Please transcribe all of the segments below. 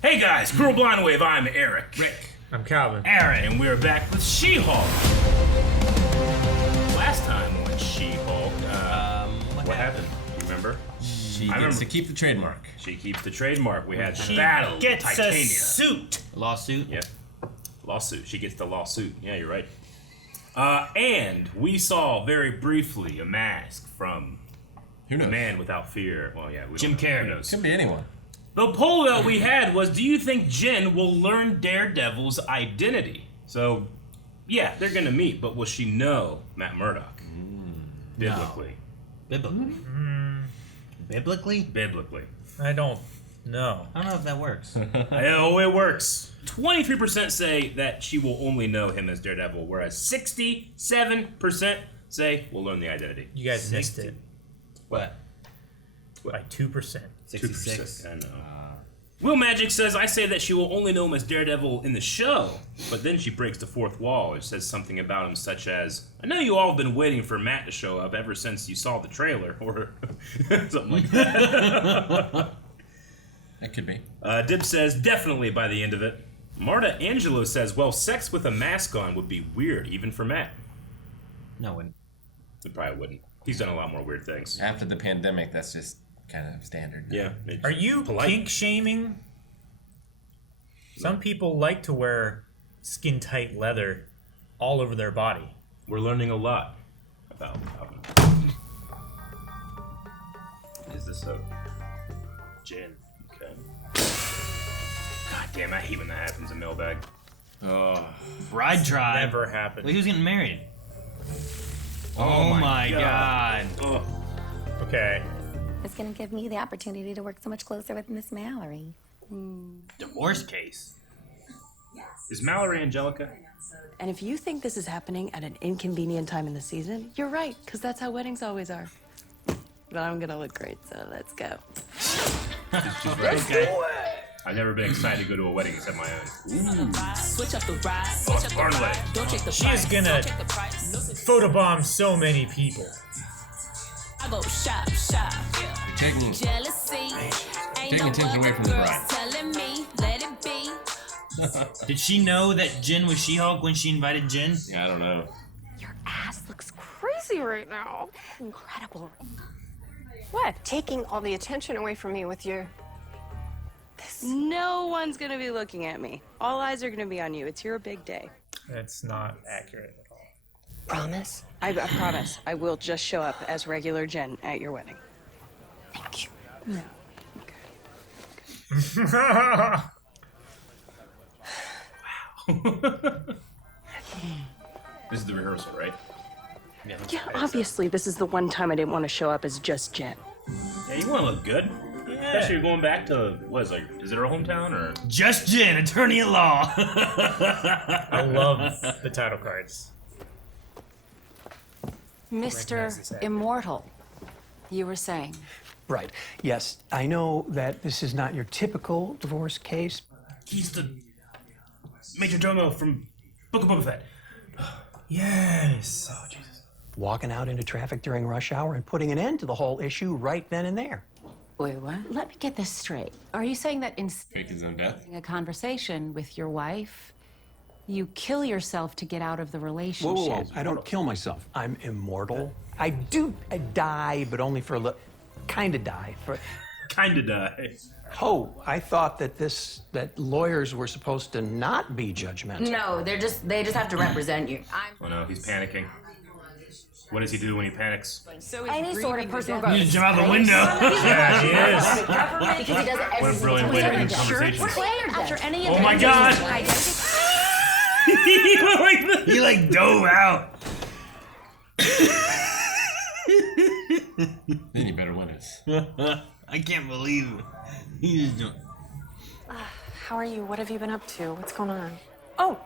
Hey guys, Cruel Blind Wave, I'm Eric. Rick. I'm Calvin. Aaron, and we're back with She-Hulk. Last time when She-Hulk, what happened? Do you remember? She gets to keep the trademark. She keeps the trademark. We had the She battle gets with Titania. a suit. Lawsuit? Yeah. Lawsuit. She gets the lawsuit. Yeah, you're right. And we saw very briefly a mask from Who knows? The Man Without Fear. Well, yeah, Jim Carrey. Who knows? Could be anyone. The poll that we had was, do you think Jen will learn Daredevil's identity? So, yeah, they're going to meet, but will she know Matt Murdock? Biblically. Biblically? Biblically? Biblically. I don't know. I don't know if that works. Oh, it works. 23% say that she will only know him as Daredevil, whereas 67% say we'll learn the identity. You guys missed it What? by 2%. 66. I know. Will Magic says, I say that she will only know him as Daredevil in the show, but then she breaks the fourth wall and says something about him such as, I know you all have been waiting for Matt to show up ever since you saw the trailer, or something like that. That could be. Dib says, definitely by the end of it. Marta Angelo says, well, sex with a mask on would be weird, even for Matt. No, it wouldn't. It probably wouldn't. He's done a lot more weird things. After the pandemic, that's just kind of standard. Yeah. Are you kink shaming? Some people like to wear skin-tight leather all over their body. We're learning a lot about Is this a gin? Okay. God damn, I hate when that happens in mailbag. Oh. Bride tribe. Never happened. Wait, who's getting married? Oh my god. Oh. Okay. It's going to give me the opportunity to work so much closer with Miss Mallory. Divorce case. Is Mallory Angelica? And if you think this is happening at an inconvenient time in the season, you're right, because that's how weddings always are. But I'm gonna look great, so let's go. She's right. Okay. I've never been excited to go to a wedding except my own. Switch up the ride. Oh, Barnley. Don't check the She is gonna photobomb so many people. I go shop, shop. Taking Jealousy. attention away from the bride. Telling me, let it be. Did she know that Jen was She-Hulk when she invited Jen? Yeah, I don't know. Your ass looks crazy right now. Incredible. What? Taking all the attention away from me with your... No one's gonna be looking at me. All eyes are gonna be on you. It's your big day. That's not accurate at all. Promise? I promise, I will just show up as regular Jen at your wedding. Thank you. No. This is the rehearsal, right? Yeah, obviously, this is the one time I didn't want to show up as just Jen. Yeah, you want to look good. Especially you're going back to, what is it, is it her hometown or? Just Jen, attorney at law. I love the title cards. Mr. Immortal, you were saying. Right. Yes, I know that this is not your typical divorce case. He's the Major Domo from Book of Boba Fett. Yes. Oh, Jesus. Walking out into traffic during rush hour and putting an end to the whole issue right then and there. Wait, what? Let me get this straight. Are you saying that in Fake his own death? a conversation with your wife, you kill yourself to get out of the relationship? Whoa. I don't kill myself. I'm immortal. I die, but only for a little. Kinda die. Kinda die. Oh, I thought that lawyers were supposed to not be judgmental. No, they just have to represent you. Oh no, he's panicking. What does he do when he panics? Any sort of personal growth. You just jump out the window. Yeah, he is. Because he does it every What a single brilliant time. way to end conversations. After any of Oh my God! He like dove out. Then you better win us. I can't believe it. He just don't. How are you? What have you been up to? What's going on? Oh,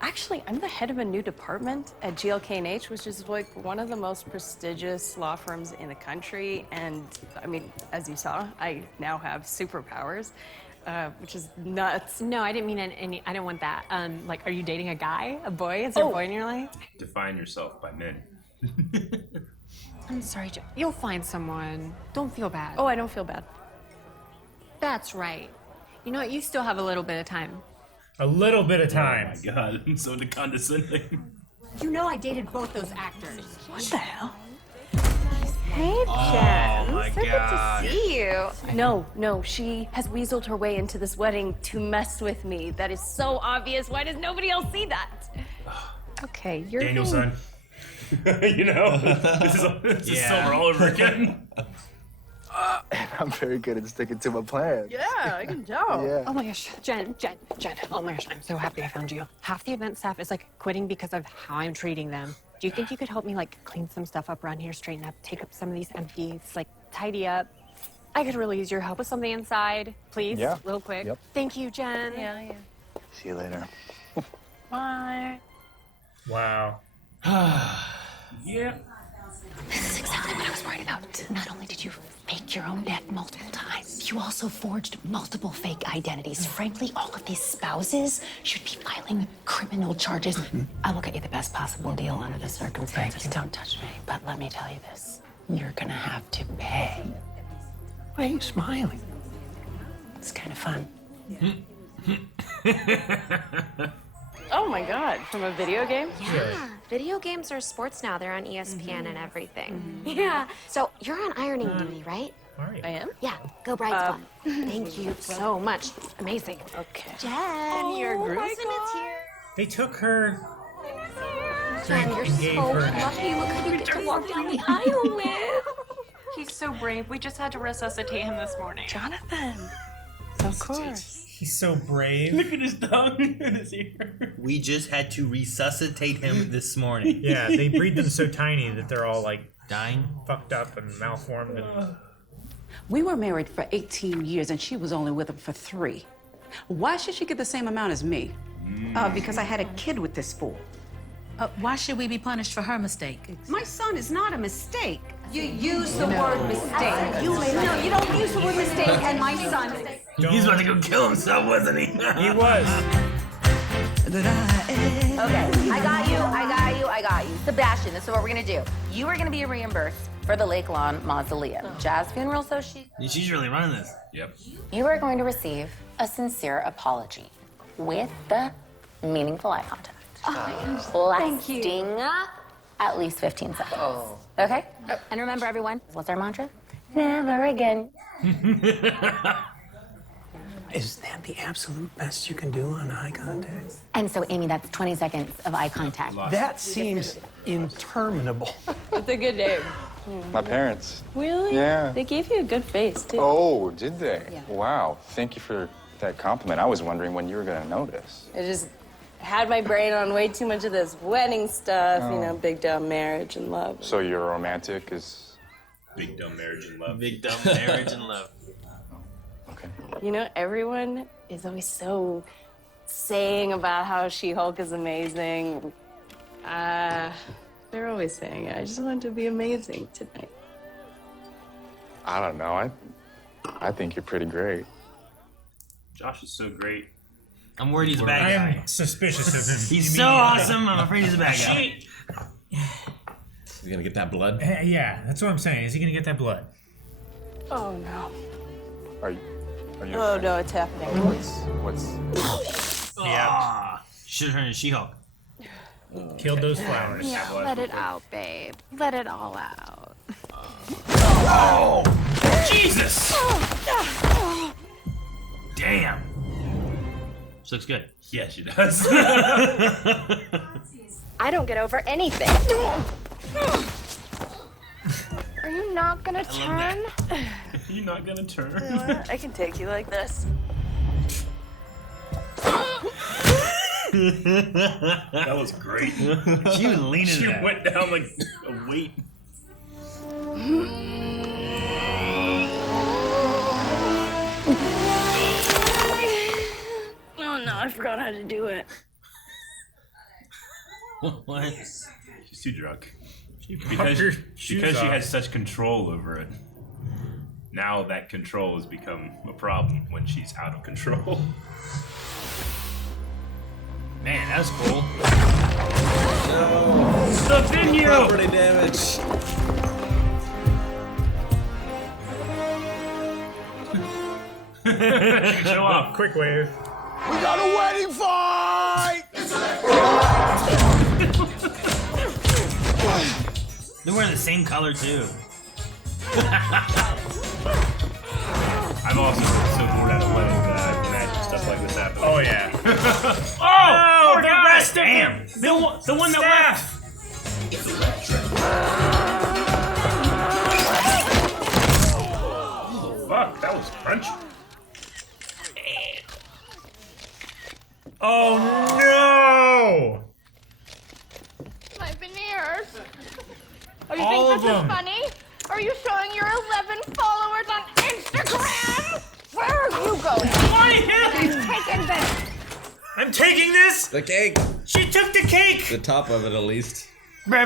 actually, I'm the head of a new department at GLK&H, which is like one of the most prestigious law firms in the country. And I mean, as you saw, I now have superpowers, which is nuts. No, I didn't mean any. I don't want that. Like, are you dating a guy? A boy? Is there a boy in your life? Define yourself by men. I'm sorry, you'll find someone. Don't feel bad. Oh, I don't feel bad. That's right. You know what? You still have a little bit of time. A little bit of time. Oh my god, I'm so condescending. You know I dated both those actors. What the hell? Hey, Jen. Oh my So god. good to see you. No, she has weaseled her way into this wedding to mess with me. That is so obvious. Why does nobody else see that? Okay, you're Daniel's being- son. You know, this is Silver all over again. I'm very good at sticking to my plans. Yeah, I can tell. Yeah. Oh my gosh, Jen. Oh my gosh, I'm so happy I found you. Half the event staff is like quitting because of how I'm treating them. Do you think you could help me like clean some stuff up around here, straighten up, take up some of these empties, like tidy up? I could really use your help with something inside, please, Yeah. real quick. Yep. Thank you, Jen. Yeah. See you later. Bye. Wow. Yeah. This is exactly what I was worried about. Not only did you fake your own death multiple times, you also forged multiple fake identities. Frankly, all of these spouses should be filing criminal charges. I will get you the best possible deal under the circumstances. Don't touch me. But let me tell you this. You're gonna have to pay. Why are you smiling? It's kind of fun. Oh my god, from a video game? Yeah, video games are sports now. They're on ESPN and everything. Yeah. So you're on ironing duty, right? All right. I am? Yeah. Go Bride's Thank you so much. Amazing. Okay. Jen, your my groomsman is here. They took her. Jen, you're and gave so her- lucky. Look who you get to walk down the aisle with. He's so brave. We just had to resuscitate him this morning. Jonathan. Of course. He's so brave. Look at his tongue and his ear. We just had to resuscitate him this morning. Yeah, they breed them so tiny that they're all like Dying? fucked up and malformed. And... We were married for 18 years and she was only with him for 3. Why should she get the same amount as me? Because I had a kid with this fool. Why should we be punished for her mistake? My son is not a mistake. You use the word mistake. No, you don't use the word mistake and my son. He's about to go kill himself, wasn't he? He was. Okay, I got you. Sebastian, this is what we're gonna do. You are gonna be reimbursed for the Lake Lawn Mausoleum. Jazz Funeral Association. She's really running this. Yep. You are going to receive a sincere apology with the meaningful eye contact. Lasting at least 15 seconds. Okay? And remember, everyone, what's our mantra? Never again. Is that the absolute best you can do on eye contact? And so, Amy, that's 20 seconds of eye contact. That seems interminable. It's a good name. My parents. Really? Yeah. They gave you a good face, too. Oh, did they? Yeah. Wow. Thank you for that compliment. I was wondering when you were going to notice. I just had my brain on way too much of this wedding stuff, you know, big dumb marriage and love. So you're a romantic is... Big dumb marriage and love. Big dumb marriage and love. Okay. You know, everyone is always so saying about how She-Hulk is amazing. They're always saying it. I just want it to be amazing tonight. I don't know. I think you're pretty great. Josh is so great. I'm worried he's a I bad guy. am suspicious of him. He's so awesome, I'm afraid he's a bad guy. He's gonna get that blood? Yeah, that's what I'm saying. Is he gonna get that blood? Oh, no. Are you Oh, okay? no, it's happening. What's... Yeah. Should have turned into She-Hulk. Killed those flowers. Yeah, let it out, babe. Let it all out. Oh! Jesus! Damn. This looks good. Yeah, she does. I don't get over anything. Are you not gonna turn? You're not gonna turn. You know what? I can take you like this. That was great. She was leaning She there. went down like a weight. Oh, no, I forgot how to do it. What? She's too drunk. popped her shoes Because she off. has such control over it. Now that control has become a problem when she's out of control. Man, that was cool. The venue! Property damage. Show off. Quick wave. We got a wedding fight! They're wearing the same color too. I'm also so bored at a wedding that I imagine stuff like this happening. Oh yeah. Oh, the God! rest of Damn! The one that left! Fuck, that was crunchy. Oh no! My veneers. Oh, you All think of this them. is funny? Are you showing your 11 followers on Instagram? Where are you going? Why I'm taking this. I'm taking this. The cake. She took the cake. The top of it, at least. Poor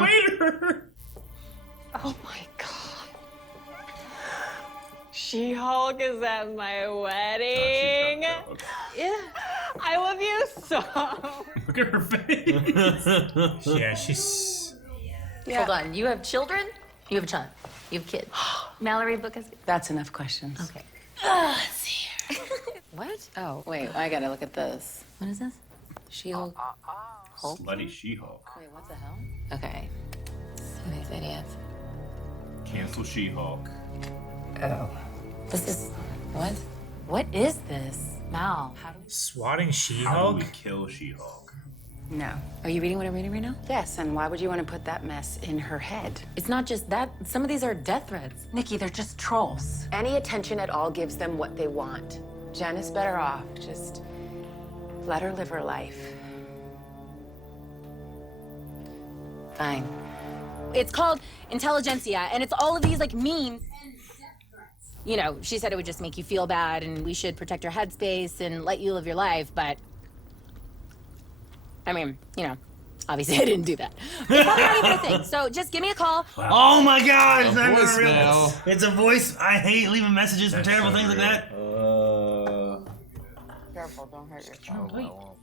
waiter. Oh my god. She-Hulk is at my wedding. Yeah. I love you so. Look at her face. Yeah, she's. Yeah. Hold on. You have children? You have a child. You have kids. Mallory, book us. That's enough questions. Okay. Let's see here. What? Oh, wait. I gotta look at this. What is this? She-Hulk. Hulk? Slutty She-Hulk. Wait, what the hell? Okay. So these idiots. Cancel She-Hulk. Oh. This is. What? What is this? Mal, how do we. Swatting How She-Hulk? do we kill She-Hulk? No. Are you reading what I'm reading right now? Yes, and why would you want to put that mess in her head? It's not just that. Some of these are death threats. Nikki, they're just trolls. Any attention at all gives them what they want. Jen is better off. Just let her live her life. Fine. It's called Intelligencia, and it's all of these, like, mean. You know, she said it would just make you feel bad, and we should protect your headspace and let you live your life, but. I mean, you know, obviously I didn't do that. It's not even a thing, so just give me a call. Oh my god, it's not even voicemail. real. It's a voice. I hate leaving messages for terrible things like that. Careful, don't hurt yourself. Wait. What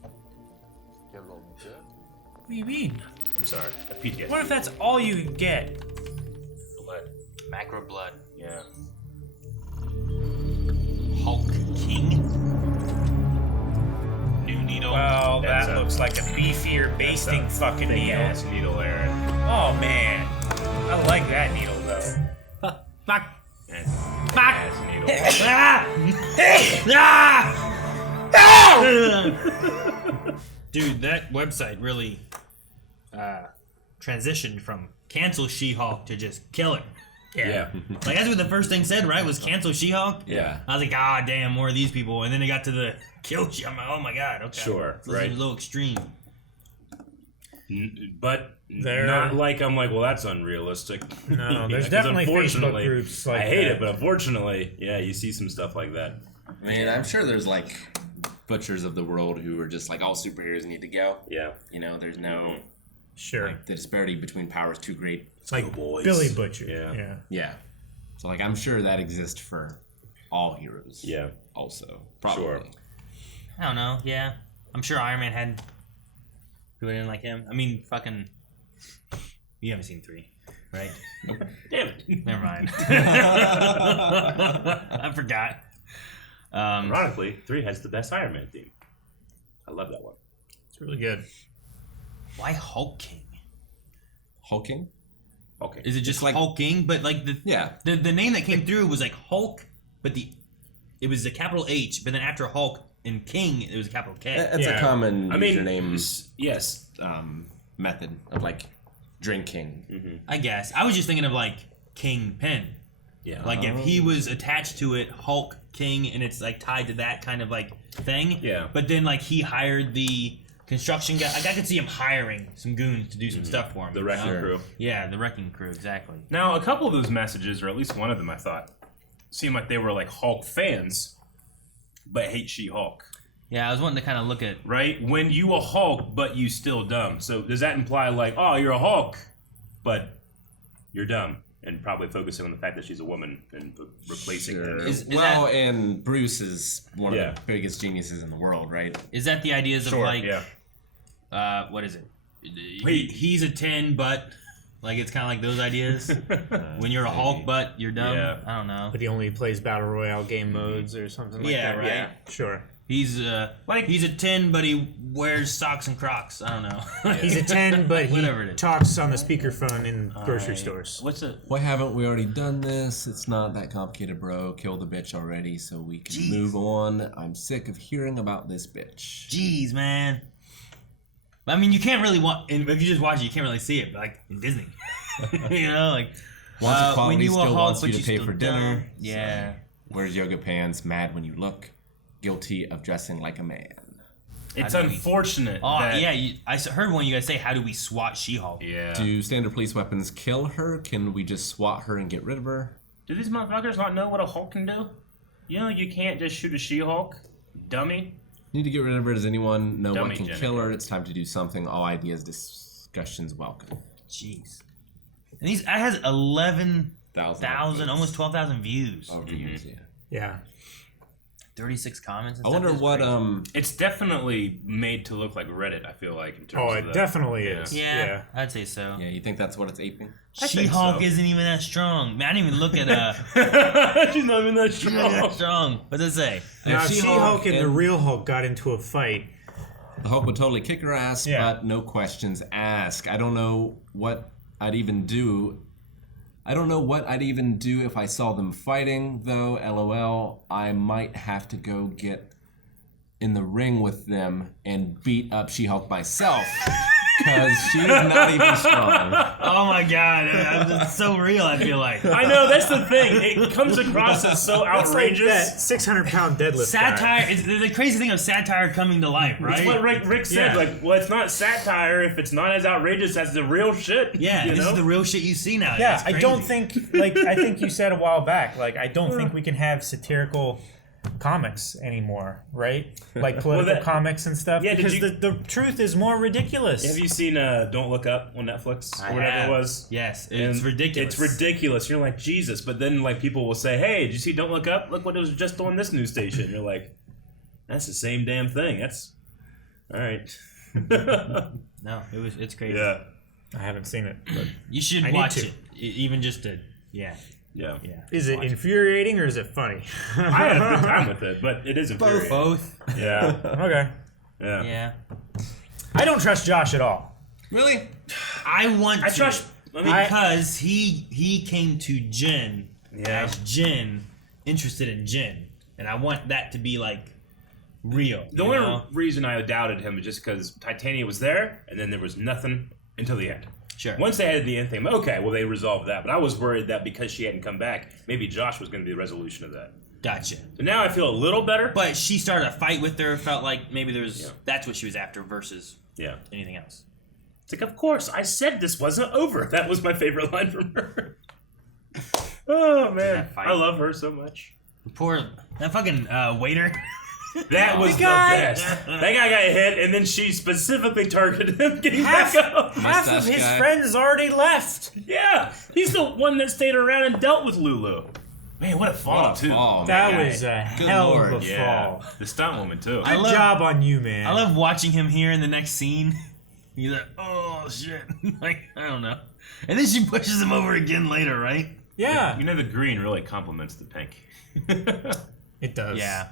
do you mean? I'm sorry. A PTSD. What if that's all you get? Blood. Macro blood. Yeah. Hulk King. New needle. Well, That's that a- looks like a beefier basting fucking Big needle. ass needle, Aaron. Oh man, I like that needle though. Fuck. Fuck. Ass needle. Dude, that website really transitioned from cancel She-Hulk to just kill her. Yeah. Like that's what the first thing said, right? Was cancel She-Hulk. Yeah. I was like, ah, damn, more of these people, and then they got to the kill She. I'm like, oh my god, okay. Sure, This right. is a little extreme. But There- not like I'm like, well, that's unrealistic. No, there's 'cause definitely Facebook unfortunately- groups like I hate that. it, but unfortunately, yeah, you see some stuff like that. I mean, I'm sure there's like butchers of the world who are just like all superheroes need to go. Yeah. You know, there's no Sure. like the disparity between power is too great. It's like boys. Billy Butcher. Yeah. Yeah. Yeah. So like I'm sure that exists for all heroes. Yeah. Also, probably. Sure. I don't know. Yeah, I'm sure Iron Man had who didn't like him. I mean, fucking. You haven't seen 3, right? Damn it. Never mind. I forgot. Ironically, 3 has the best Iron Man theme. I love that one. It's really good. Why Hulk King? Hulking? Okay. Is it just like hulking? But like the the name that came through was like Hulk, but it was a capital H, but then after Hulk and King, it was a capital K. That's a common I mean, username. Yes. Method of like drinking. I guess I was just thinking of like Kingpin. Yeah. Like if he was attached to it, Hulk King, and it's like tied to that kind of like thing. Yeah. But then like he hired the construction guy. Like I could see him hiring some goons to do some stuff for him. The wrecking crew. Yeah, the wrecking crew, exactly. Now, a couple of those messages, or at least one of them, I thought, seemed like they were like Hulk fans, but hate She-Hulk. Yeah, I was wanting to kind of look at right when you a Hulk, but you still dumb. So does that imply like, oh, you're a Hulk, but you're dumb, and probably focusing on the fact that she's a woman and replacing her? Well, and Bruce is one of the biggest geniuses in the world, right? Is that the ideas Sure, of like, yeah. what is it? He's a 10, but Like it's kind of like those ideas. When you're a Hulk, but you're dumb. Yeah. I don't know. But he only plays battle royale game modes or something like that. Right. Yeah, sure. He's he's a 10, but he wears socks and Crocs. I don't know. He's a 10, but he Whatever it is. talks on the speakerphone in grocery stores. What's it? Why haven't we already done this? It's not that complicated, bro. Kill the bitch already so we can move on. I'm sick of hearing about this bitch. Jeez, man. I mean, you can't really if you just watch it, you can't really see it, but like in Disney. You know, like Wants equality, when you still a Hulk, wants but you to pay still for dinner. dumb. Yeah. Wears yoga pants, mad when you look, guilty of dressing like a man. It's unfortunate. Oh, that, yeah. I heard one of you guys say, how do we SWAT She-Hulk? Yeah. Do standard police weapons kill her? Can we just SWAT her and get rid of her? Do these motherfuckers not know what a Hulk can do? You know you can't just shoot a She-Hulk, dummy. Need to get rid of her. Does anyone know Dummy what can Jenny. kill her? It's time to do something. All ideas, discussions welcome. Jeez. And it has 11,000, almost 12,000 views. Oh, views, yeah. Yeah. 36 comments. And I wonder stuff. what It's definitely made to look like Reddit. I feel like in terms Oh, of it the, definitely is. Yeah, I'd say so. Yeah, you think that's what it's aping? She-Hulk isn't even that strong. Man, I didn't even look at She's not even that strong. Not that strong. What does it say? Now, if She-Hulk She-Hulk and the and- real Hulk got into a fight, The Hulk would totally kick her ass, Yeah. but no questions asked. I don't know what I'd even do. I don't know what I'd even do if I saw them fighting, though. LOL. I might have to go get in the ring with them and beat up She-Hulk myself. Because she's not even strong. Oh my god, that's so real, I feel like. I know, that's the thing. It comes across as so outrageous. that 600-pound deadlift Satire guy. is the crazy thing of satire coming to life, right? That's what Rick said. Yeah. Like, well, it's not satire if it's not as outrageous as the real shit. Yeah, you this know? is the real shit you see now. Yeah, It's I crazy. don't think, I think you said a while back, I don't think we can have satirical comics anymore, right? Like political comics and stuff. Yeah, did because you- the truth is more ridiculous. Have you seen Don't Look Up on Netflix or whatever have. it was? Yes, And it's ridiculous. It's ridiculous. You're like, Jesus. But then like people will say, hey, did you see Don't Look Up? Look what it was just on this news station. You're like, that's the same damn thing. That's all right. No, it's crazy. Yeah. I haven't seen it, but You should I need watch to. it, even just to, yeah. Yeah. Is it infuriating or is it funny? I had a good time with it, but it is infuriating. Both. Yeah. Okay. Yeah. Yeah. I don't trust Josh at all. Really? I want I to. trust. I mean, Because he came to Jen as Jen, interested in Jen, and I want that to be like real. the you only know? reason I doubted him is just because Titania was there, and then there was nothing until the end. Sure. Once they had the end thing, okay, well they resolved that. But I was worried that because she hadn't come back, maybe Josh was going to be the resolution of that. Gotcha. So now I feel a little better. But she started a fight with her. Felt like maybe there's that's what she was after versus anything else. It's like, of course, I said this wasn't over. That was my favorite line from her. Oh man, I love her so much. That fucking waiter. That was the best. That guy got hit, and then she specifically targeted him getting back up. Half of his friends already left. Yeah, he's the one that stayed around and dealt with Lulu. Man, what a fall, What a too. fall, That guy. was a Good hell Lord, of a fall. The stunt woman, too. Good job on you, man. I love watching him here in the next scene. He's like, oh shit, like I don't know, and then she pushes him over again later, right? Yeah. You know, the green really complements the pink. It does. Yeah.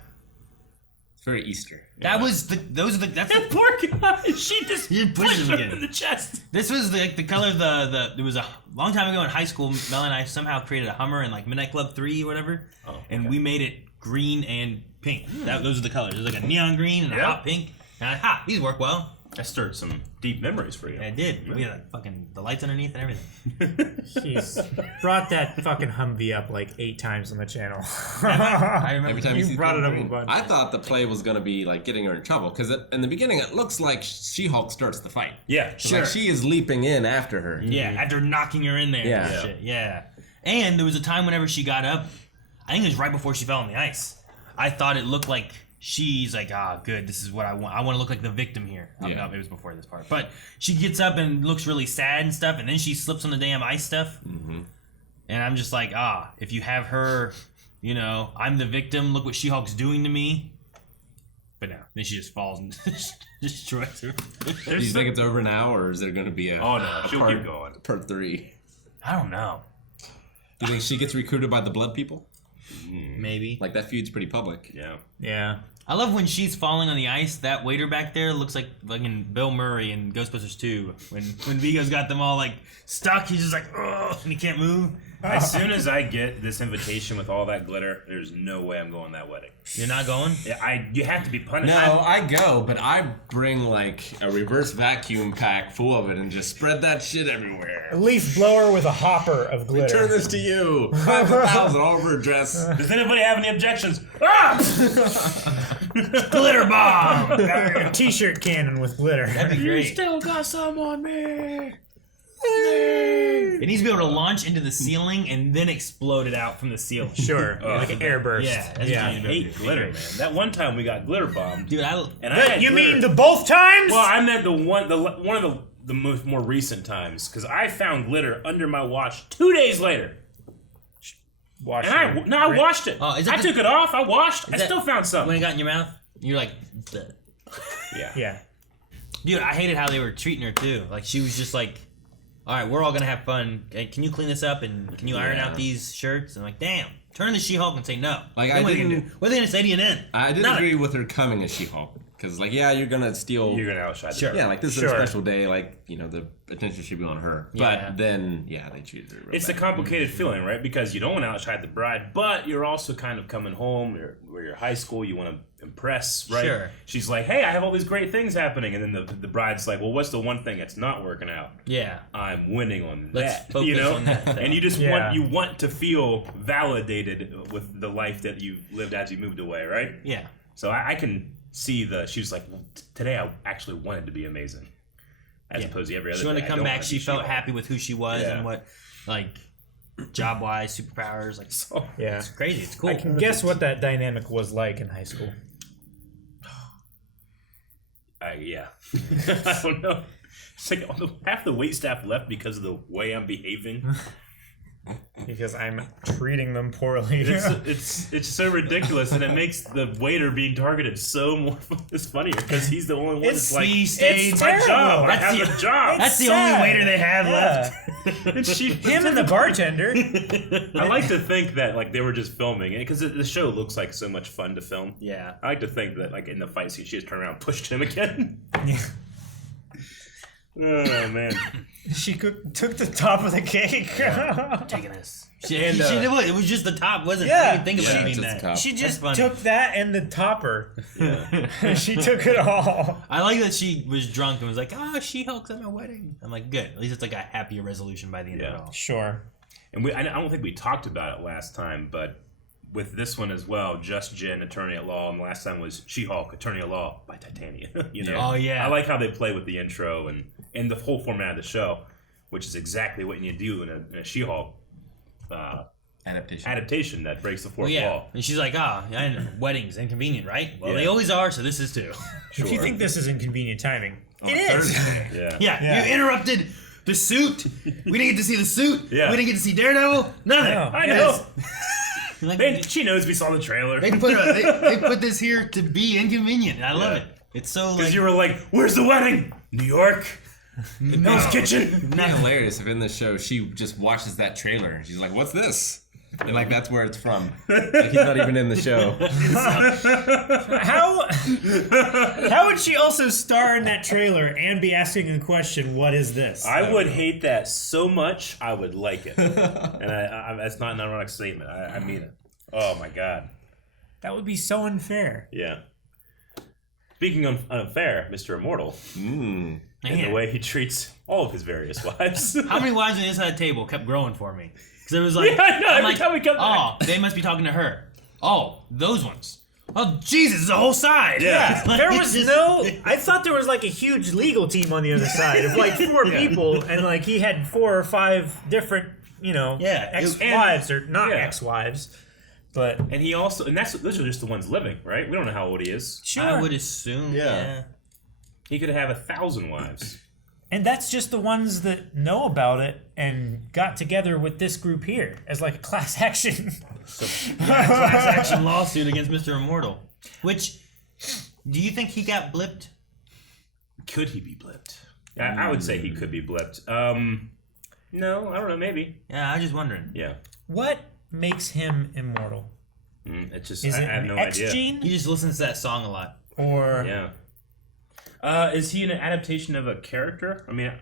It's very Easter. That's the Poor guy. She just You pushed pushed him him again. in the chest. This was the color of the there was a long time ago in high school, Mel and I somehow created a Hummer in like Midnight Club 3 or whatever, and we made it green and pink. Those are the colors. There's like a neon green and a Yep. hot pink. And these work well. That stirred some deep memories for you. I did. We had like fucking the lights underneath and everything. He's brought that fucking Humvee up like 8 times on the channel. I remember Every time you see brought it up a green. bunch. I thought the play was going to be like getting her in trouble because in the beginning it looks like She-Hulk starts the fight. Yeah, Sure. Like she is leaping in after her. Yeah, after knocking her in there. Yeah. And shit. Yeah. And there was a time whenever she got up, I think it was right before she fell on the ice. I thought it looked like she's like, good, this is what I want. I want to look like the victim here. Oh, Yeah. no, it was before this part. But she gets up and looks really sad and stuff, and then she slips on the damn ice stuff. Mm-hmm. And I'm just like, if you have her, I'm the victim, look what She-Hulk's doing to me. But no, then she just falls and destroys her. Do you think it's over now, or is there going to be a? Oh no, a she'll part, keep going. Part 3. I don't know. Do you think she gets recruited by the Blood People? Maybe. Like that feud's pretty public. Yeah. Yeah. I love when she's falling on the ice. That waiter back there looks like fucking Bill Murray in Ghostbusters 2. When Vigo's got them all like stuck, he's just like, ugh, and he can't move. As soon as I get this invitation with all that glitter, there's no way I'm going to that wedding. You're not going? Yeah, you have to be punished. No, I go, but I bring like a reverse vacuum pack full of it and just spread that shit everywhere. A leaf blower with a hopper of glitter. Return this to you. 5,000 all over a dress. Does anybody have any objections? Ah! Glitter bomb! A t-shirt cannon with glitter. That'd be great. Still got some on me. It needs to be able to launch into the ceiling and then explode it out from the ceiling. Sure, like an airburst. Yeah, that's Yeah. what I you need to hate do. glitter, man. That one time we got glitter bombed. Dude, I You had mean glitter. the both times? Well, I meant one of the more recent times, because I found glitter under my watch 2 days later. Wash And I washed it. Oh, is I that took it off. I washed. I that- still found some. When it got in your mouth, you're like, "Bleh." Yeah. Yeah. Dude, I hated how they were treating her too. Like she was just like, all right, we're all gonna have fun. Can you clean this up and can you iron out these shirts? And I'm like, damn, turn to She-Hulk and say no. Like, Then I what are you gonna didn't- do? What are they gonna say to you then? I didn't Nothing. agree with her coming as She-Hulk. Because, like, yeah, you're going to steal... You're going to outshine Sure. them. Yeah, like, this is Sure. a special day. Like, you know, the attention should be on her. Yeah. But then, yeah, they treated her real It's a bad. complicated feeling, right? Because you don't want to outshine the bride, but you're also kind of coming home, where you're high school, you want to impress, right? Sure. She's like, hey, I have all these great things happening. And then the bride's like, well, what's the one thing that's not working out? Yeah. I'm winning on Let's that. focus You know? on that thing. And you just Yeah. want to feel validated with the life that you lived as you moved away, right? Yeah. So I can see she was like, well, today I actually wanted to be amazing. As opposed to every other She wanted day, to I come don't back. wanna She be felt She-Hulk. happy with who she was Yeah. and what, like, job-wise, superpowers. Like, Yeah. it's crazy. It's cool. I can guess what that dynamic was like in high school. Yeah. I don't know. It's like half the wait staff left because of the way I'm behaving. Because I'm treating them poorly. It's so ridiculous, and it makes the waiter being targeted so more. It's funnier because he's the only one that's like, it's my job. I have a job. That's the only waiter they have left. And him and the bartender. I like to think that like they were just filming it because the show looks like so much fun to film. Yeah. I like to think that like in the fight scene she just turned around and pushed him again. Oh man. She took the top of the cake. Taking this. And, She did what? It was just the top, wasn't it? Yeah. I didn't think about Yeah, it being just the that. top. She just That's funny. took that and the topper. She took it all. I like that she was drunk and was like, "Oh, She-Hulk's at my wedding." I'm like, good. At least it's like a happier resolution by the end of it all. Sure. And I don't think we talked about it last time, but with this one as well, Just Jen, Attorney at Law, and the last time was She-Hulk, Attorney at Law by Titania. You know? Oh, yeah. I like how they play with the intro and the whole format of the show, which is exactly what you need to do in a She-Hulk adaptation that breaks the fourth Well, yeah. wall. And she's like, I know, weddings, inconvenient, right? Well, Yeah. they always are, so this is too. If you think this is inconvenient timing, On it is. Thursday. Yeah. Yeah, you interrupted the suit. We didn't get to see the suit. Yeah. We didn't get to see Daredevil. Nothing. No. I know. Like, She knows we saw the trailer. they put this here to be inconvenient, and I love Yeah. it. It's so like Because you were like, where's the wedding? New York? Hell's Kitchen? It'd be hilarious if in the show she just watches that trailer and she's like, what's this? And like that's where it's from. Like he's not even in the show. How would she also star in that trailer and be asking a question, what is this? I would hate that so much, I would like it. And that's not an ironic statement. I mean it. Oh my god. That would be so unfair. Yeah. Speaking of unfair, Mr. Immortal, and the way he treats all of his various wives. how many wives on the inside table kept growing for me? Because it was like, Yeah, I know, I'm every like, time we come oh, they must be talking to her. Oh, those ones. Oh, Jesus, it's a whole side. Yeah. Like, There it's was just- no. I thought there was like a huge legal team on the other side of like 4 people, and like he had 4 or 5 different, Yeah, ex-wives or not yeah. ex-wives. But And he also, and those are just the ones living, right? We don't know how old he is. sure, I would assume. Yeah. He could have 1,000 wives. and that's just the ones that know about it and got together with this group here as like a class action. Class action lawsuit against Mr. Immortal, which Do you think he got blipped? Could he be blipped? I would say he could be blipped. No, I don't know. Maybe. Yeah, I was just wondering. Yeah. What makes him immortal? It's just Is I it have an no X idea. gene? He just listens to that song a lot. Or yeah. Is he an adaptation of a character? I mean,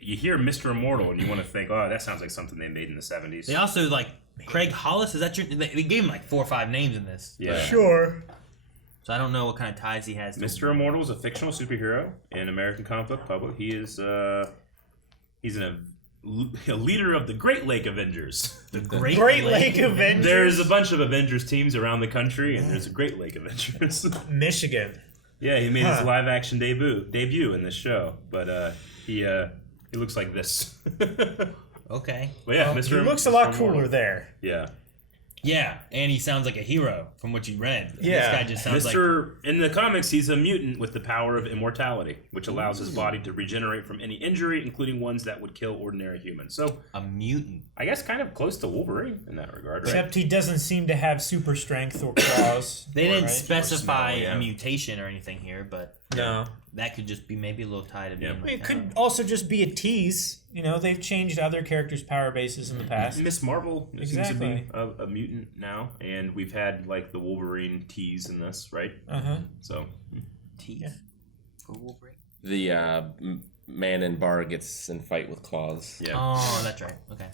you hear Mr. Immortal and you want to think, oh, that sounds like something they made in the 70s. They also like Craig Hollis. Is that your? They gave him like 4 or 5 names in this. Yeah. Sure. So I don't know what kind of ties he has. Mr. Immortal is a fictional superhero in American comic book public. He is he's a leader of the Great Lake Avengers. The Great Lake Avengers. There's a bunch of Avengers teams around the country, and there's a Great Lake Avengers. Michigan. Yeah, he made his live action debut in this show, but he looks like this. Okay. But yeah, Well, Mr. he looks a lot Mr. cooler Immortal. there. Yeah. Yeah, and he sounds like a hero from what you read. Yeah. This guy just sounds like In the comics, he's a mutant with the power of immortality, which allows his body to regenerate from any injury, including ones that would kill ordinary humans. So a mutant. I guess kind of close to Wolverine in that regard, right? Except he doesn't seem to have super strength or claws. They didn't right? specify Or smell, yeah. a mutation or anything here, but No. that could just be maybe a little tie to being like It could also just be a tease. You know, they've changed other characters' power bases in the past. Miss Marvel seems to Exactly. be a mutant now, and we've had like the Wolverine tease in this, right? Uh-huh. So tease for Wolverine. The man in bar gets in fight with claws. Yeah. Oh, that's right. Okay.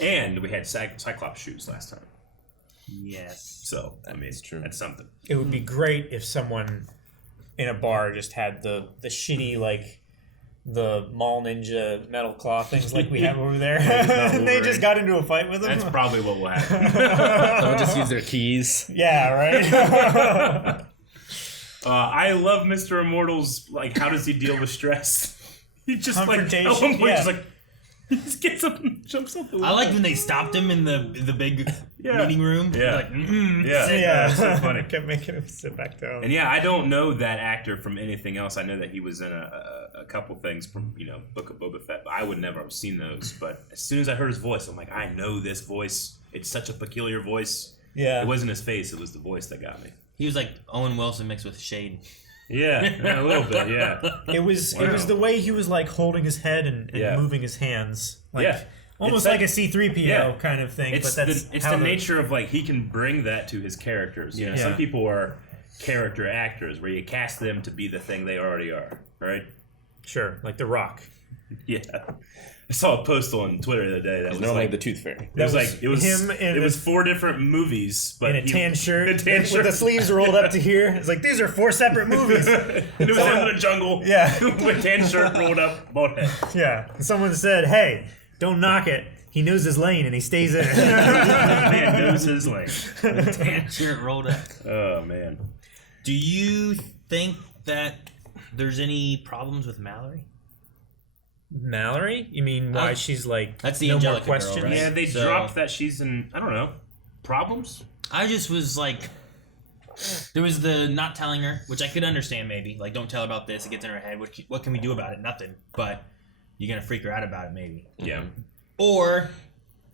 And we had Cyclops shoes last time. Yes. So I mean, it's true. That's something. It would be great if someone in a bar just had the shitty, like, the Mall Ninja metal claw things like we have over there. And they just got into a fight with them. That's probably what will happen. Someone just use their keys. Yeah, right? I love Mr. Immortal's, like, how does he deal with stress? He just, like, at Confrontation, one point, yeah. just, like, he just gets up and jumps up. I like when they stopped him in the big meeting room. Yeah. Like, Yeah. sit Yeah. It's so funny. Kept making him sit back down. And yeah, I don't know that actor from anything else. I know that he was in a couple things from, Book of Boba Fett, but I would never have seen those. But as soon as I heard his voice, I'm like, I know this voice. It's such a peculiar voice. Yeah. It wasn't his face, it was the voice that got me. He was like Owen Wilson mixed with Shade. Yeah, a little bit, yeah. It was the way he was, like, holding his head and Yeah. moving his hands. Like, Yeah. almost It's like a C-3PO yeah. kind of thing. It's but that's the how nature of, like, he can bring that to his characters. You know, Yeah. some people are character actors where you cast them to be the thing they already are, right? Sure, like The Rock. Yeah. I saw a post on Twitter the other day that was normally like the Tooth Fairy. It was like it was him in it was 4 different movies, but in a tan shirt, a tan with shirt the sleeves rolled up to here. It's like, these are 4 separate movies. And it was him in a jungle, Yeah. with tan shirt rolled up, bald head. Yeah. And someone said, hey, don't knock it. He knows his lane and he stays in it. Man knows his lane. Tan shirt rolled up. Oh man. Do you think that there's any problems with Mallory? Mallory? You mean why she's like, That's the no more Angelica girl, questions? right? Yeah, they So- dropped that she's in, I don't know, problems? I just was like, there was the not telling her, which I could understand maybe. Like, don't tell her about this. It gets in her head. What can we do about it? Nothing. But you're going to freak her out about it maybe. Yeah. Or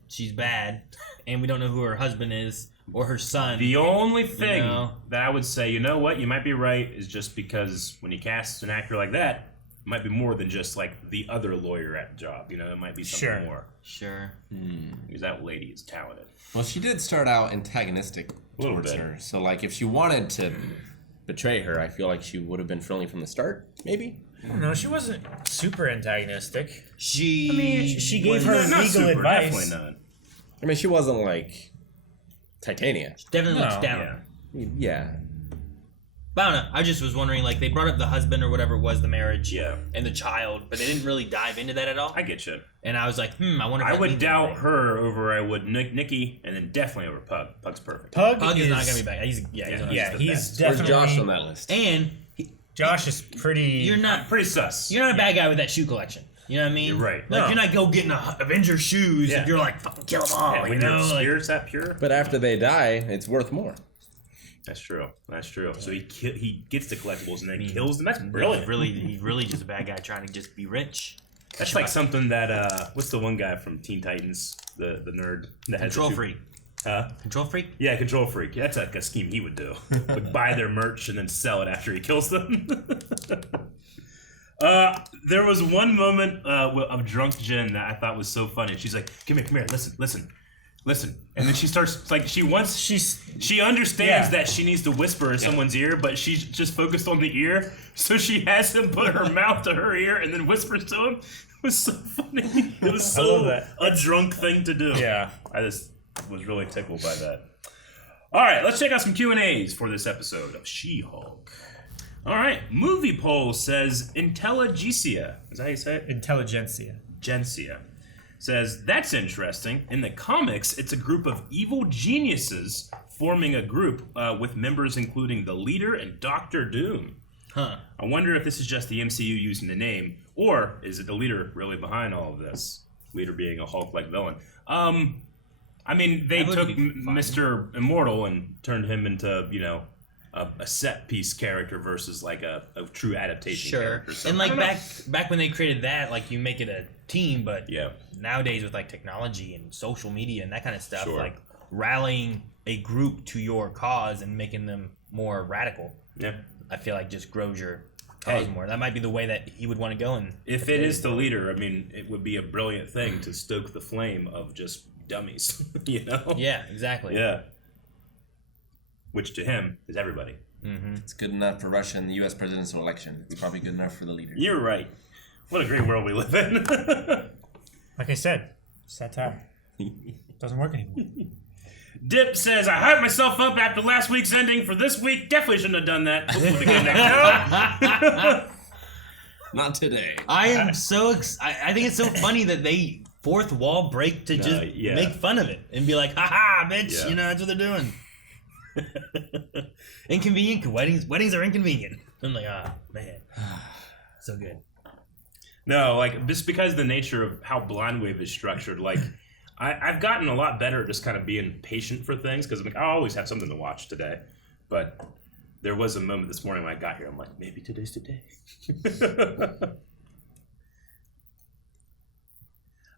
she's bad and we don't know who her husband is or her son. The only thing know? that I would say, you know what, you might be right, is just because when you cast an actor like that, it might be more than just like the other lawyer at the job. You know, it might be something Sure. more. Sure. Because that lady is talented. Well, she did start out antagonistic Little towards bit. her. So, like, if she wanted to betray her, I feel like she would have been friendly from the start, maybe? No, she wasn't super antagonistic. She... I mean, she gave her Not legal super, advice. Definitely not. I mean, she wasn't like Titania. Definitely looks No. down. Yeah. But I don't know. I just was wondering, like, they brought up the husband or whatever it was, the marriage, Yeah. and the child, but they didn't really dive into that at all. I get you. And I was like, I wonder if I that would means doubt anything. her over I would Nikki, and then definitely over Pug. Pug's perfect. Pug is not is- going to be back. He's Yeah, the he's best. Where's definitely... Josh on that list? And Josh is pretty... you're not Pretty sus. You're not a bad guy with that shoe collection. You know what I mean? You're right. Like, No. you're not go getting a Avengers shoes Yeah. and you're like, fucking kill them all. Yeah, you when know? your Like, spirit's that pure. But after they die, it's worth more. That's true. That's true. So he gets the collectibles and then kills them. That's brilliant. he's really just a bad guy trying to just be rich. That's like something that what's the one guy from Teen Titans, the nerd that has Control the Freak. Huh? Control freak? Yeah, control freak. That's like a scheme he would do. Would buy their merch and then sell it after he kills them. There was one moment of drunk Jen that I thought was so funny. She's like, come here, listen. And then she starts, like, she understands that she needs to whisper in someone's ear, but she's just focused on the ear. So she has him put her mouth to her ear and then whispers to him. It was so funny. It was so a drunk thing to do. Yeah. I just was really tickled by that. All right, let's check out some Q&As for this episode of She-Hulk. All right, Movie Poll says Intelligencia. Is that how you say it? Intelligencia. Gencia. Says, that's interesting. In the comics, it's a group of evil geniuses forming a group with members including the Leader and Doctor Doom. Huh. I wonder if this is just the MCU using the name, or is it the Leader really behind all of this? Leader being a Hulk-like villain. I mean, they took Mr. Immortal and turned him into, you know, a set-piece character versus like a true adaptation character. So, and like back when they created that, like you make it a team, but yeah, nowadays with like technology and social media and that kind of stuff, Sure. like rallying a group to your cause and making them more radical. Yeah, I feel like just grows your cause more. That might be the way that he would want to go. And if it is the Leader, I mean, it would be a brilliant thing to stoke the flame of just dummies, you know? Yeah, exactly. Yeah. Which to him is everybody. Mm-hmm. It's good enough for Russia in the U.S. presidential election. It's probably good enough for the Leader. You're right. What a great world we live in. Like I said, it's that time. Doesn't work anymore. Dip says, I hyped myself up after last week's ending for this week. Definitely shouldn't have done that. Hopefully we get next week. Not today. I am so I think it's so funny that they fourth wall break to just make fun of it and be like, haha, bitch, Yeah. you know, that's what they're doing. Inconvenient, weddings are inconvenient. I'm like, man. So good. No, like, just because of the nature of how Blind Wave is structured, like, I've gotten a lot better at just kind of being patient for things, because I'm like, I always have something to watch today. But there was a moment this morning when I got here, I'm like, maybe today's the day.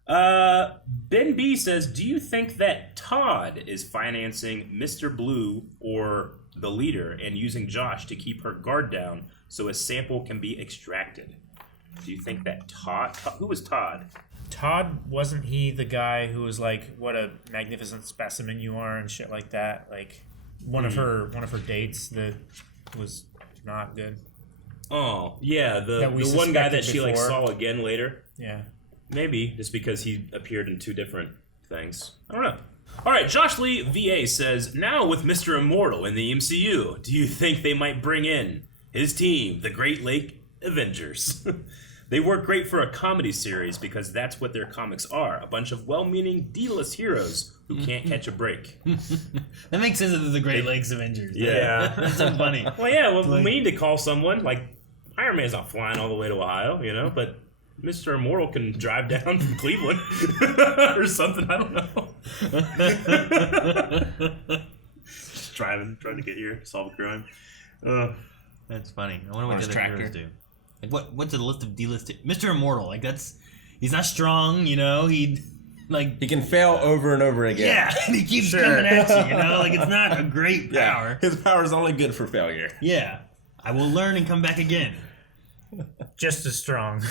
Ben B says, do you think that Todd is financing Mr. Blue or the Leader and using Josh to keep her guard down so a sample can be extracted? Do you think that Todd who was Todd? Todd, wasn't he the guy who was like, what a magnificent specimen you are and shit like that? Like one of her dates that was not good. Oh, yeah, the one guy that she like saw again later. Yeah. Maybe, just because he appeared in two different things. I don't know. All right, Josh Lee VA says, now with Mr. Immortal in the MCU, do you think they might bring in his team, the Great Lake Avengers? They work great for a comedy series because that's what their comics are. A bunch of well-meaning, D-list heroes who can't catch a break. That makes sense that they're the Great Lakes Avengers. Yeah. That's so funny. Well, yeah, we need to call someone. Like, Iron Man's not flying all the way to Ohio, you know, but Mr. Immortal can drive down from Cleveland or something. I don't know. Just trying to get here, solve a crime. That's funny. I wonder what the other heroes do. Like, what's the list of D-listed? Mr. Immortal, like he's not strong, you know. He can fail over and over again. Yeah, and he keeps coming at you, you know. Like it's not a great power. His power is only good for failure. Yeah, I will learn and come back again. Just as strong.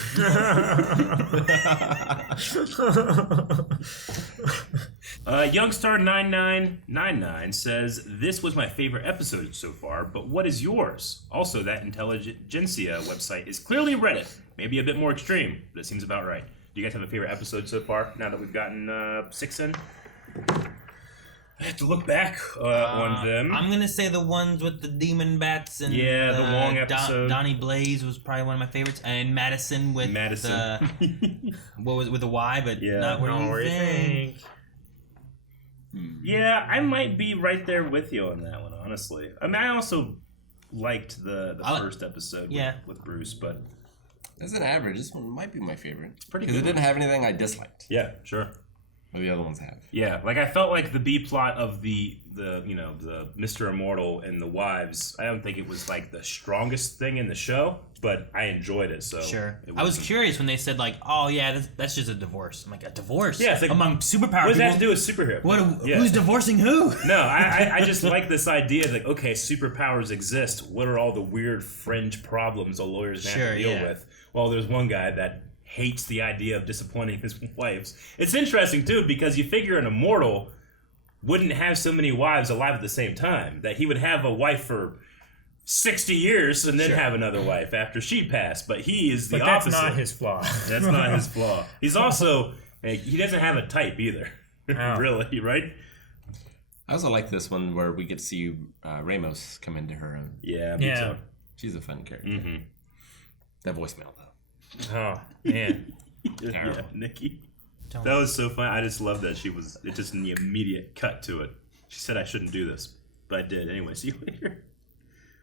Youngstar9999 says, this was my favorite episode so far, but what is yours? Also, that Intelligencia website is clearly Reddit. Maybe a bit more extreme, but it seems about right. Do you guys have a favorite episode so far, now that we've gotten 6 in? I have to look back on them. I'm going to say the ones with the demon bats and the long episode. Donnie Blaze was probably one of my favorites. And Madison with what was it, with a Y, but not where you think. Yeah, I might be right there with you on that one, honestly. I mean, I also liked the first episode with Bruce, but as an average, this one might be my favorite. It's pretty good. good. It didn't have anything I disliked. Yeah, sure. Or the other ones have. Yeah, like I felt like the B plot of the Mr. Immortal and the wives. I don't think it was like the strongest thing in the show, but I enjoyed it. So sure. I was curious when they said like, "Oh yeah, that's just a divorce." I'm like, a divorce? Yeah, it's like, among superpower. What does that people? have to do with superhero? Who's divorcing who? No, I just like this idea that okay, superpowers exist. What are all the weird fringe problems the lawyers have to deal with? Well, there's one guy that hates the idea of disappointing his wives. It's interesting too because you figure an immortal wouldn't have so many wives alive at the same time. That he would have a wife for 60 years and then have another wife after she passed. But he is the opposite. That's not his flaw. That's not his flaw. He's also he doesn't have a type either. Really, right? I also like this one where we get to see Ramos come into her own. Yeah, me too. She's a fun character. Mm-hmm. That voicemail though. Oh man, yeah, Nikki. That was so fun. I just love that she was. It just in the immediate cut to it. She said I shouldn't do this, but I did anyway. See you later.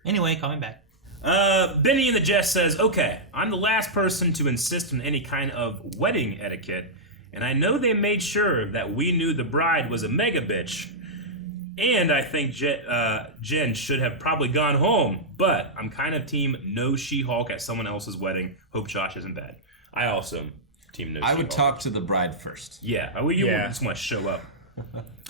Anyway, coming back. Benny in the Jest says, "Okay, I'm the last person to insist on any kind of wedding etiquette, and I know they made sure that we knew the bride was a mega bitch." And I think Jen should have probably gone home, but I'm kind of team no She-Hulk at someone else's wedding. Hope Josh isn't bad. I also am team no She-Hulk. I would talk to the bride first. Yeah, you wouldn't just want to show up.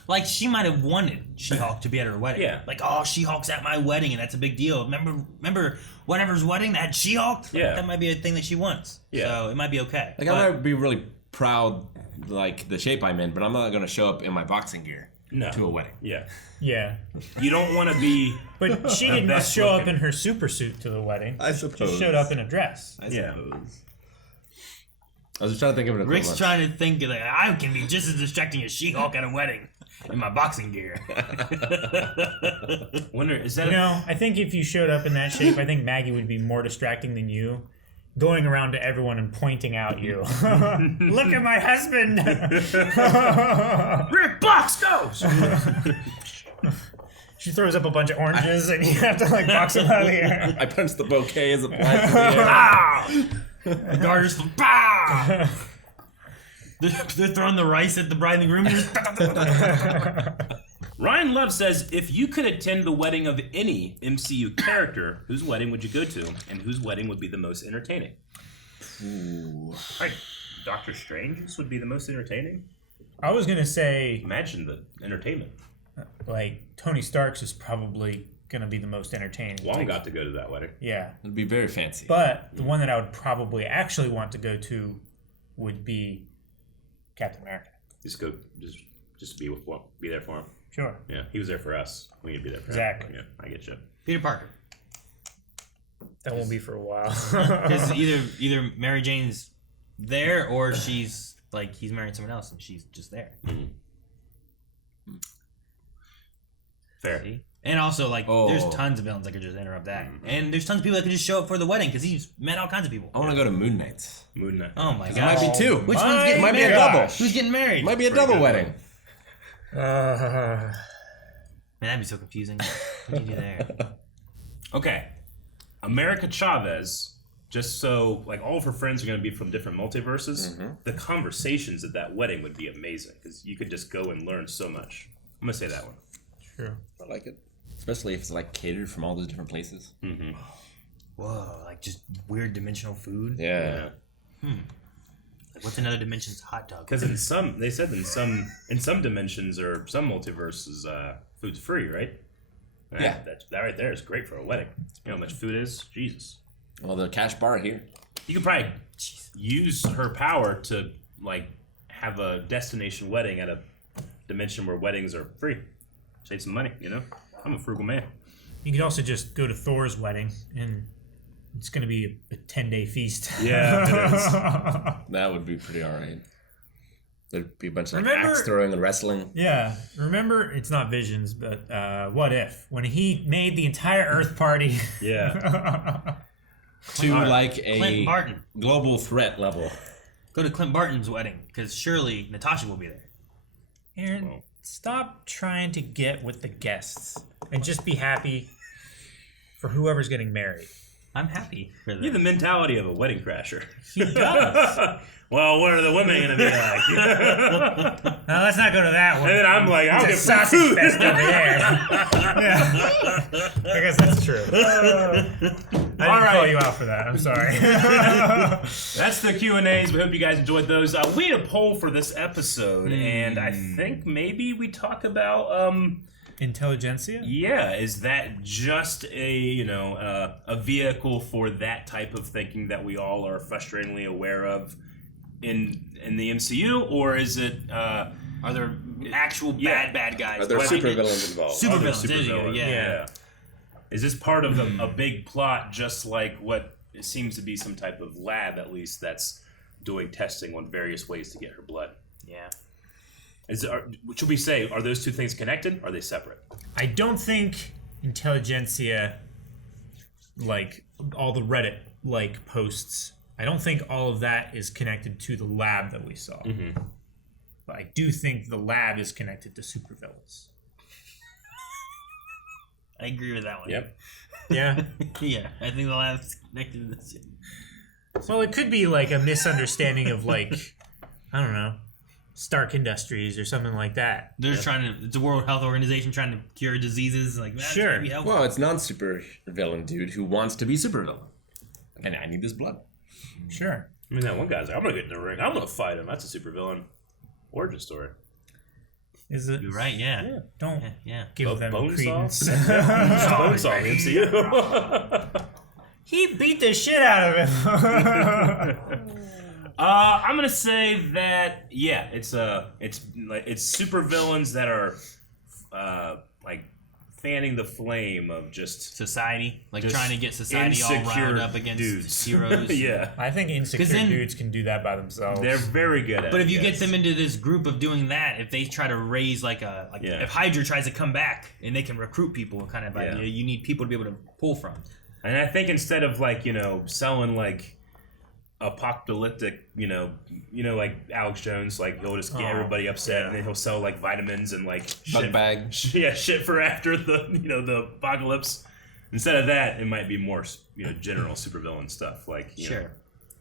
Like, she might have wanted She-Hulk to be at her wedding. Yeah. Like, oh, She-Hulk's at my wedding, and that's a big deal. Remember whatever's wedding that had She-Hulk? Yeah. That might be a thing that she wants. Yeah. So it might be okay. Like, I might be really proud, like, the shape I'm in, but I'm not going to show up in my boxing gear to a wedding. Yeah. Yeah. You don't want to be. But she did not show up in her super suit to the wedding. I suppose. She showed up in a dress. I suppose. I was just trying to think of it. Rick's trying to think, like, I can be just as distracting as She-Hulk at a wedding in my boxing gear. Wonder, is that I think if you showed up in that shape, I think Maggie would be more distracting than you. Going around to everyone and pointing out you. Look at my husband! Rick, box goes! She throws up a bunch of oranges and you have to like box them out of the air. I punch the bouquet as it flies in the air. The garters, pow! They're throwing the rice at the bride and the groom. Ryan Love says, if you could attend the wedding of any MCU character, whose wedding would you go to, and whose wedding would be the most entertaining? Ooh. Right. Doctor Strange's would be the most entertaining? I was going to say... Imagine the entertainment. Like, Tony Stark's is probably going to be the most entertaining. Wong got to go to that wedding. Yeah. It'd be very fancy. But the one that I would probably actually want to go to would be Captain America. Just go, just be there for him. Sure. Yeah, he was there for us. We need to be there for Exactly. him. Yeah, I get you. Peter Parker. That won't be for a while. Because either Mary Jane's there or she's like he's marrying someone else and she's just there. Mm-hmm. Fair. See? And also, like, there's tons of villains that could just interrupt that. Mm-hmm. And there's tons of people that could just show up for the wedding because he's met all kinds of people. I want to go to Moon Knights. Moon Knight. Oh my god. It might be two. Which one's getting married? Might be a double. Who's getting married? Might be a double wedding. Man, that'd be so confusing. What do you do there? Okay. America Chavez, just so, like, all of her friends are going to be from different multiverses, the conversations at that wedding would be amazing because you could just go and learn so much. I'm going to say that one. Sure. I like it. Especially if it's, like, catered from all those different places. Mm-hmm. Whoa, like just weird dimensional food? Yeah. Like, what's another dimension's hot dog? Because in some dimensions or some multiverses, food's free, right? Yeah. That right there is great for a wedding. You know how much food is? Jesus. Well, the cash bar here. You could probably use her power to, like, have a destination wedding at a dimension where weddings are free. Save some money, you know? I'm a frugal man. You could also just go to Thor's wedding and it's going to be a 10-day feast. Yeah, it is. That would be pretty alright. There'd be a bunch of axe throwing and wrestling. Yeah. Remember, it's not Visions, but What If? When he made the entire Earth party. Yeah. To like a Clint Barton. global threat level. Go to Clint Barton's wedding because surely Natasha will be there. Aaron, stop trying to get with the guests and just be happy for whoever's getting married. I'm happy for that. You have the mentality of a wedding crasher. He does. Well, what are the women going to be like? No, let's not go to that one. And then I'm like, I'll get It's a sausage fest over there. Yeah. I guess that's true. I didn't call you out for that. I'm sorry. That's the Q&As. We hope you guys enjoyed those. We had a poll for this episode, and I think maybe we talk about Intelligencia. Yeah, is that just a a vehicle for that type of thinking that we all are frustratingly aware of in the MCU, or is it? Are there actual bad guys? Are there supervillains involved? Supervillains, there you go, yeah. Is this part of a big plot, just like what it seems to be some type of lab, at least, that's doing testing on various ways to get her blood? Yeah. Should we say, are those two things connected? Or are they separate? I don't think Intelligencia, like all the Reddit posts, I don't think all of that is connected to the lab that we saw. Mm-hmm. But I do think the lab is connected to supervillains. I agree with that one. Yep. Yeah? Yeah, I think the lab's connected to this. Well, it could be like a misunderstanding of I don't know, Stark Industries or something like that. They're trying to. It's a World Health Organization trying to cure diseases. Like that. Sure. Well, it's non-super villain dude who wants to be supervillain, and I need this blood. Sure. I mean, that one guy's like, I'm gonna get in the ring. I'm gonna fight him. That's a supervillain origin story. Is it? You're right. Yeah. Don't Yeah. give them credence. Bonesaw in MCU. He beat the shit out of him. I'm gonna say that it's supervillains that are like fanning the flame of just society, like just trying to get society all riled up against dudes. heroes. Yeah, I think insecure dudes can do that by themselves. They're very good at it. But if you get them into this group of doing that, if they try to raise if Hydra tries to come back and they can recruit people, kind of idea, you need people to be able to pull from. And I think instead of selling apocalyptic, like Alex Jones, he'll just get everybody upset, and then he'll sell vitamins and bug bag, shit for after the the apocalypse. Instead of that, it might be more general supervillain stuff,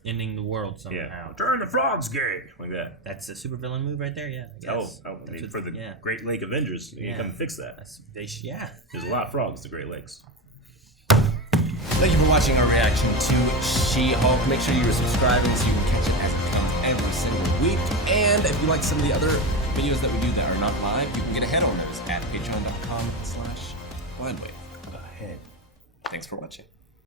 ending the world somehow. Yeah, turn the frogs gay, like that. That's a supervillain move right there. Yeah. I guess. I mean, for the Great Lake Avengers, you come and fix that. There's a lot of frogs in the Great Lakes. Thank you for watching our reaction to She-Hulk. Make sure you're subscribing so you can catch it as it comes every single week. And if you like some of the other videos that we do that are not live, you can get ahead on those at patreon.com/blindwave. Thanks for watching.